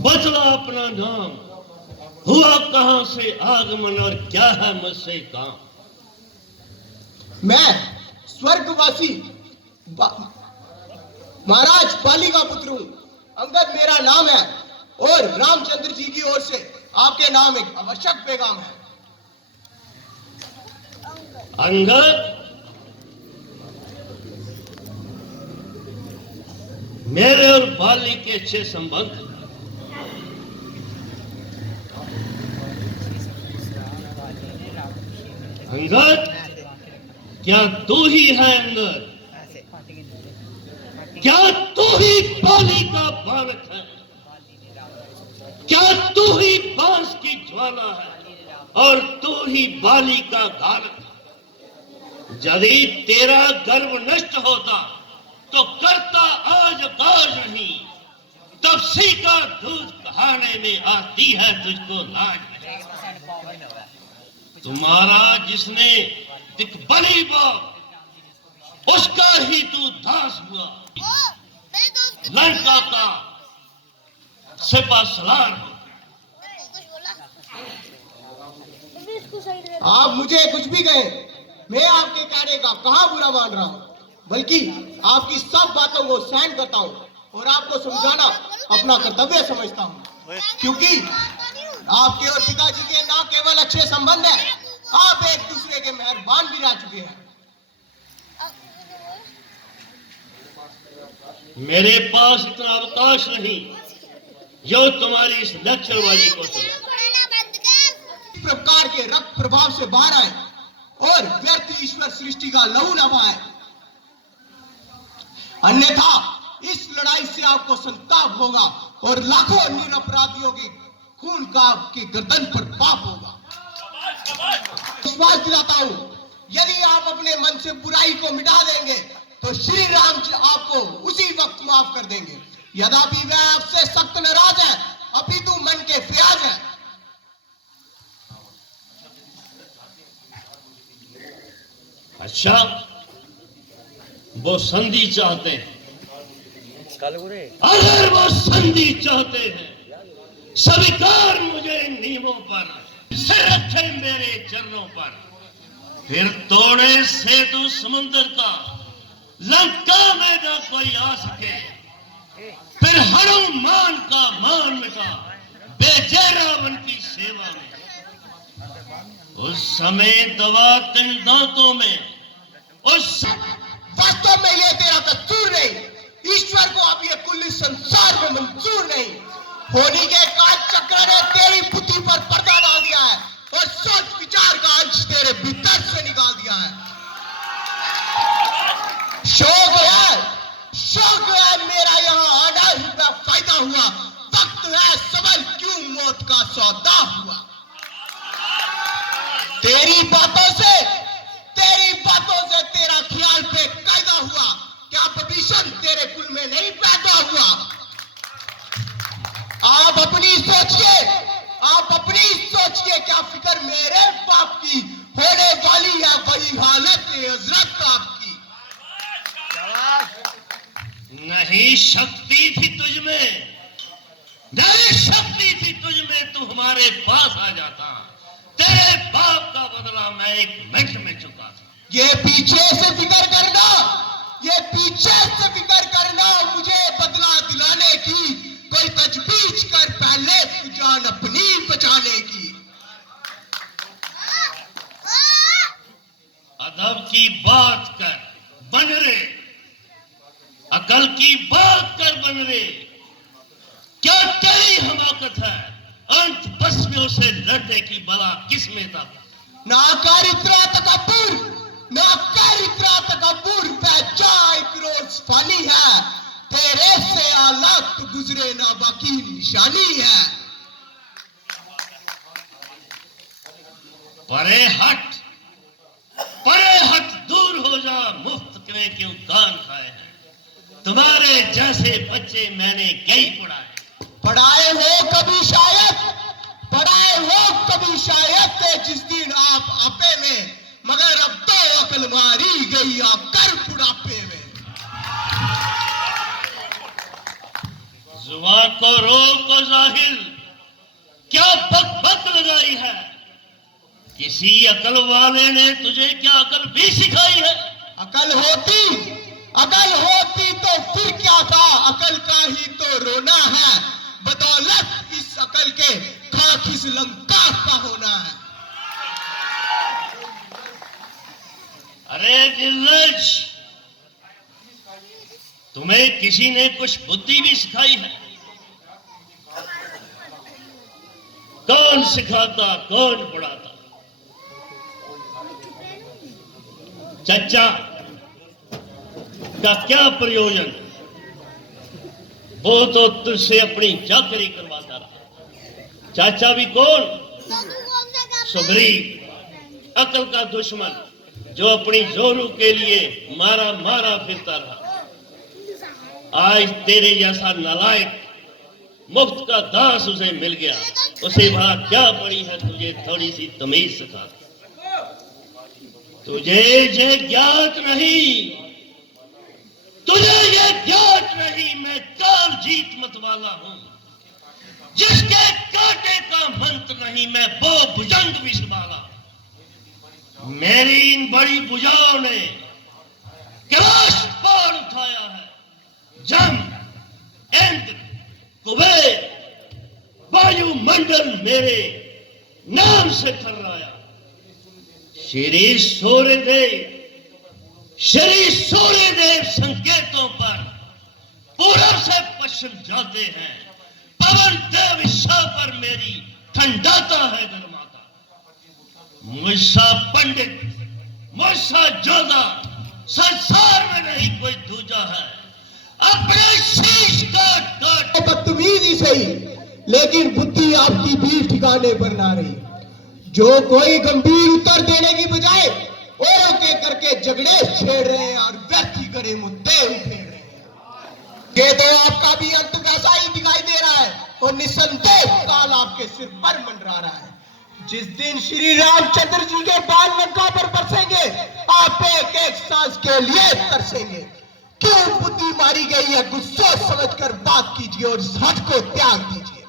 बतला अपना नाम, हुआ कहां से आगमन और क्या है मुझसे काम। मैं स्वर्गवासी महाराज बाली का पुत्र हूं, अंगद मेरा नाम है और रामचंद्र जी की ओर से आपके नाम एक आवश्यक पैगाम है। अंगद, मेरे और बाली के अच्छे संबंध। अंगद, क्या तू ही है अंगद? क्या तू ही बाली का बालक है? क्या तू ही बांस की ज्वाला है और तू ही बाली का घालक है? यदि तेरा गर्व नष्ट होता तो करता आज काज नहीं, तब सी का दूध कहाने में आती है तुझको लाज नहीं। तुम्हारा जिसने दिखबली बाप, उसका ही तू दास हुआ। लंका का सिपा सलार। आप मुझे कुछ भी कहें, मैं आपके कहने का कहां बुरा मान रहा हूं, बल्कि आपकी सब बातों को सहन करता हूं और आपको समझाना अपना कर्तव्य समझता हूं, क्योंकि आपके और पिताजी के ना केवल अच्छे संबंध है, आप एक दूसरे के मेहरबान भी रह चुके हैं। मेरे पास इतना अवकाश नहीं जो तुम्हारी इस लक्षणबाजी को सुनो। प्रकार के रक्त प्रभाव से बाहर आए और व्यर्थ ईश्वर सृष्टि का लहू न बहाए, अन्यथा इस लड़ाई से आपको संताप होगा और लाखों निरपराधियों के खून का आपके गर्दन पर पाप होगा। विश्वास दिलाता हूं, यदि आप अपने मन से बुराई को मिटा देंगे तो श्री राम जी आपको उसी वक्त माफ कर देंगे। यद्यपि वह आपसे सख्त नाराज है, अपितु मन के फयाज है। अच्छा, वो संधि चाहते हैं। अगर वो संधि चाहते हैं, स्वीकार मुझे नियमों पर, सिर रखे मेरे चरणों पर, फिर तोड़े सेतु समुद्र का, लंका में ना कोई आ सके, फिर हनुमान का मान मिटा बेचे रावण की सेवा में। उस समय दवा तिन दांतों में, उस वास्तव में ये तेरा कसूर नहीं, ईश्वर को अब ये कुल संसार में मंजूर नहीं। होनी के काल चक्र ने तेरी बुद्धि पर पर्दा डाल दिया है और सोच विचार का अंश तेरे भीतर से निकाल दिया है। शौक है मेरा यहाँ आना ही फायदा हुआ, वक्त है सबल क्यों मौत का सौदा हुआ। तेरी बातों से तेरा ख्याल पे कायदा हुआ, क्या विभीषण तेरे कुल में नहीं पैदा हुआ। आप अपनी सोचिए क्या फिक्र मेरे बाप की, होने वाली है वही हालत हजरत आपकी। नहीं शक्ति थी तुझमें, नहीं शक्ति थी तुझमें, तू हमारे पास आ जाता। तेरे बाप का बदला मैं एक मिनट में चुका था। ये पीछे से फिक्र करना मुझे बदला दिलाने की, कोई तजवीज कर पहले तू जान अपनी बचाने की। अदब की बात कर बन रे, अकल की बात कर बन रे। क्या तेरी हमाकत है, अंत बस्मियों से लड़ने की बला किसमें था। नाकारित्रा तकब्बुर पहचान क्रोध फानी है, तेरे से आलात गुजरे ना बाकी निशानी है। परे हट दूर हो जा, मुफ्त के क्यों कान खाए हैं। तुम्हारे जैसे बच्चे मैंने कई पढ़ाए हो कभी शायद जिस दिन आप आपे में, मगर अब तो अकल मारी गई आकर बुढ़ापे में। अफवाह को रोक और जाहिल क्या बक लगाई है। किसी अकल वाले ने तुझे क्या अकल भी सिखाई है? अकल होती तो फिर क्या था, अकल का ही तो रोना है। बदौलत इस अकल के खाक इस लंका का होना है। अरे निर्लज, तुम्हें किसी ने कुछ बुद्धि भी सिखाई है? कौन सिखाता, कौन पढ़ाता? चचा का क्या प्रयोजन? वो तो तुझसे अपनी चाकरी करवाता रहा। चाचा भी कौन? सुग्रीव, अकल का दुश्मन, जो अपनी जोरू के लिए मारा मारा फिरता रहा। आज तेरे जैसा नालायक मुफ्त का दास उसे मिल गया। उसे भला क्या पड़ी है तुझे थोड़ी सी तमीज सिखा। तुझे ये ज्ञात नहीं, मैं काल जीत मत वाला हूं। जिसके कांटे का मंत्र नहीं, मैं वो भुजंग विष वाला। मेरी इन बड़ी भुजाओं ने कैलाश पार उठाया है। जम, इंद्र, कुबेर, वायुमंडल मेरे नाम से थर्राया। श्री सूर्यदेव संकेतों पर पूरब से पश्चिम जाते हैं। पवन देव ईशा पर मेरी ठंडाता है गरमाता। मुझसा पंडित, मुझसा जोधा संसार में नहीं कोई दूजा है। अपने शीश काट बदतमीजी सही, लेकिन बुद्धि आपकी भी ठिकाने पर ना रही। जो कोई गंभीर उत्तर देने की बजाय औरों के करके झगड़े छेड़ रहे हैं और व्यक्तिगत मुद्दे उठेड़ रहे हैं। ये तो आपका भी अंत वैसा ही दिखाई दे रहा है और निसंदेह काल आपके सिर पर मंडरा रहा है। जिस दिन श्री रामचंद्र जी के बाल लंका पर बरसेंगे, आप एक एक सांस के लिए तरसेंगे। क्यों बुद्धि मारी गई है, कुछ सोच समझकर बात कीजिए और इस हट को त्याग दीजिए।